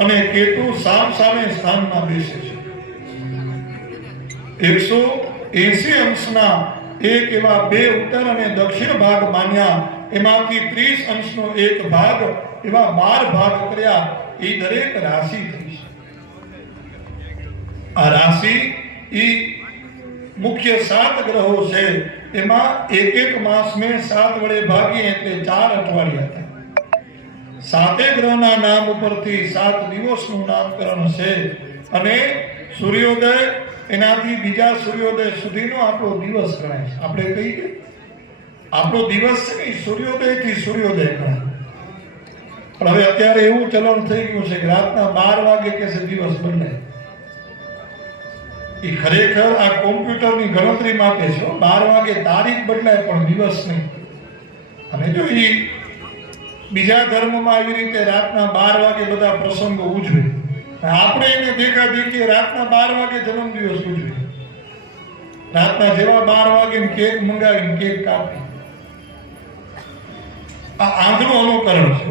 અને કેતુ સામ સામે સ્થાનમાં બેસે છે. એકસો એસી અંશના એક એવા બે ઉત્તર અને દક્ષિણ ભાગ માન્યા. એમાંથી ત્રીસ અંશનો એક ભાગ એવા બાર ભાગ કર્યા. એ દરેક રાશિ થઈ છે. આ રાશિ એ મુખ્ય સાત ગ્રહો છે. એમાં એક એક માસ મેં સાત વડે ભાગીએ એટલે ચાર અઠવાડિયા સાતે ગ્રહના નામ ઉપરથી સાત દિવસનું નામકરણ છે. અને સૂર્યોદય, એનાથી બીજા સૂર્યોદય સુધીનો આપણો દિવસ ગણાય છે. આપણે કહીએ આપણો દિવસ છે સૂર્યોદયથી સૂર્યોદય ગણાય. પણ હવે અત્યારે એવું ચલણ થઈ ગયું છે કે રાતના બાર વાગે કે છે દિવસ બદલાય એ ખરેખર આ કોમ્પ્યુટરની ગણતરી માટે છે બાર વાગે તારીખ બદલાય પણ દિવસ નહીં. અને જો એ બીજા ધર્મમાં આવી રીતે રાતના બાર વાગે બધા પ્રસંગો ઉજવે. આપણે એને દેખા દેખીએ રાતના બાર વાગે જન્મદિવસ ઉજવે રાતના જેવા બાર વાગે કેક મંગાવીને કેક કાપી આ આંધળું અનુકરણ છે.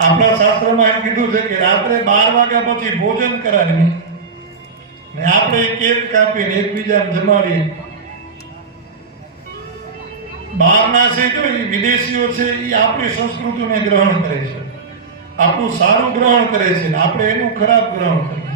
આપણા શાસ્ત્રમાં એમ કીધું છે કે રાત્રે બાર વાગ્યા પછી ભોજન કરાવીને ને આપણે કેક કાપીને એકબીજાને જમાડીએ. બહારના છે જો વિદેશીઓ છે, એ આપણી સંસ્કૃતિને ગ્રહણ કરે છે. આપણું સારું ગ્રહણ કરે છે ને આપણે એનું ખરાબ ગ્રહણ કરીએ.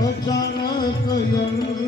અચાનક યંગ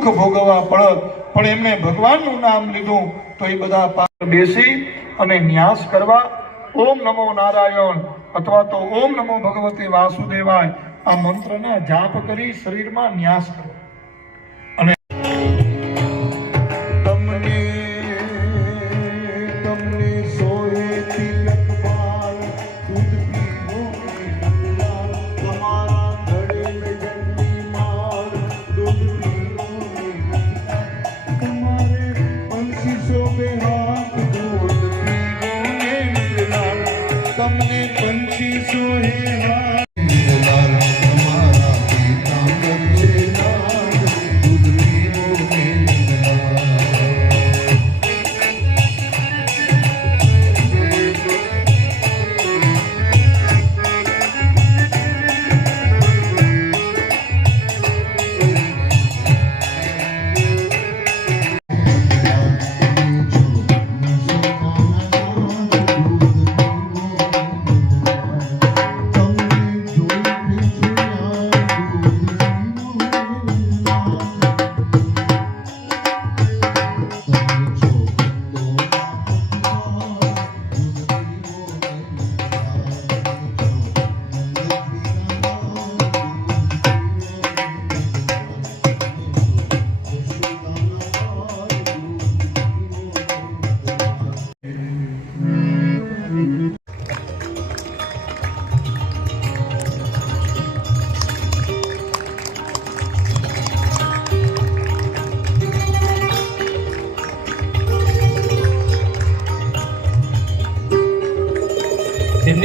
ભોગવવા પડત, પણ એમણે ભગવાનનું નામ લીધું તો એ બધા પાર બેસી અને ન્યાસ કરવા ઓમ નમો નારાયણ અથવા તો ઓમ નમો ભગવતે વાસુદેવાય આ મંત્રના જાપ કરી શરીરમાં ન્યાસ કરો.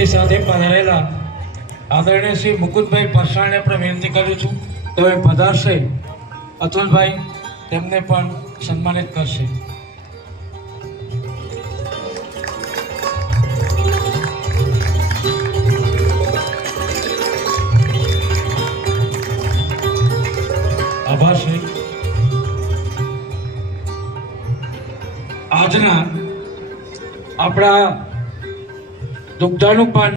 તેમની સાથે પધારેલા આદરણીય શ્રી મુકુદભાઈ પરસાણે પણ વિનંતી કરું છું. તો પધારશે. અતુલભાઈ તેમને પણ સન્માનિત કરશે. આભાર શ્રી આજના આપણા દુગ્ધાનુપાન